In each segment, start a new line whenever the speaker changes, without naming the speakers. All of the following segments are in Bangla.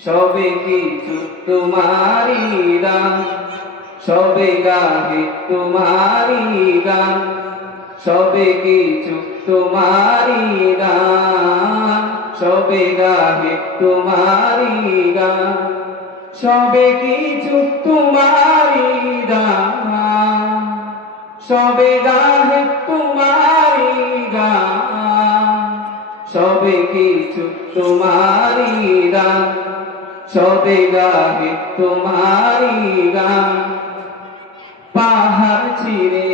সবে কিছু তোমারি দান সবে গাহে তোমারি গান, সবে কিছু তোমারি দান সবে গাহে তোমারি গান, সবে কিছু তোমারি দান সবে গাহে তোমারি সবে কিছু তোমারি গান, সবে গাহে তোমারি গান। পাহাড় চিরে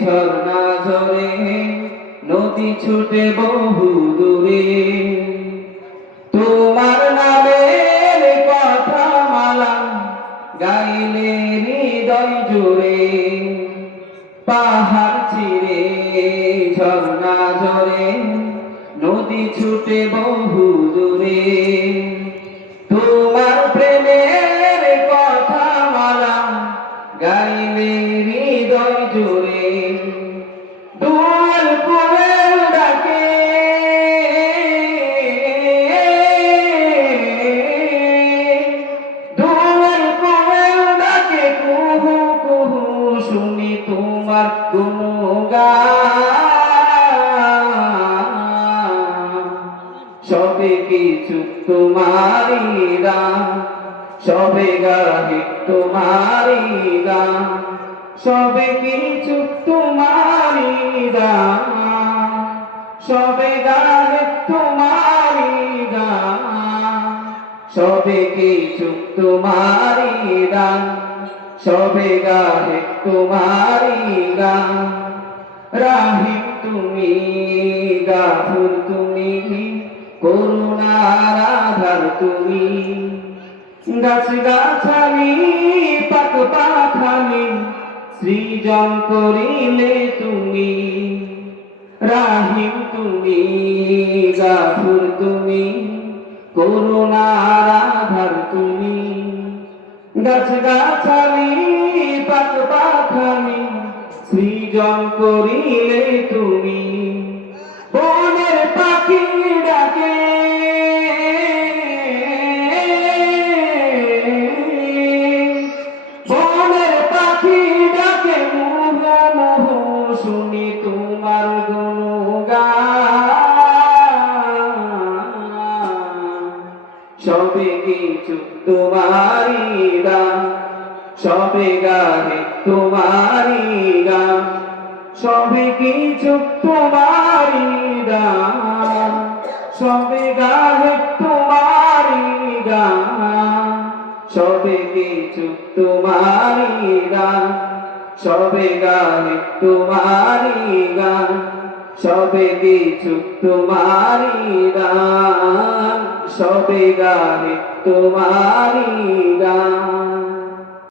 ঝর্ণা ঝরে, নদী ছুটে বহু দূরে। তোমার নামের কথা মালা, গাইলে হৃদয় জুড়ে। পাহাড় চিরে ঝর্ণা ঝরে নদী ছুটে বহু দূরে তোমার প্রেমের কথা মালা গাইলে হৃদয় জুড়ে। সবে কিছু তোমারি দান সবে গাহে তোমারি দান সবে কিছু তোমারি দান সবে গাহে তোমারি দান সবে কিছু তোমারি দান সবে গাহে তোমারি গান রাহিম তুমি, গাফুর তুমি করুণার তুমি। গাছ গাছালি পাক পাখালি সৃজন করিলে তুমি। রাহিম তুমি গাফুর তুমি, করুণার তুমি। গাছ গাছালি পাক পাখালি সৃজন করিলে তুমি। বনের সবে কিছু তোমারি গান, সবে গানে তোমারি গান, সবে কিছু তোমারি গান, সবে গানে তোমারি গান, সবে কিছু তোমারি গান, সবে গানে তোমারি গান, সবে কিছু তোমারি গান। সবে গানে তোমারি গান।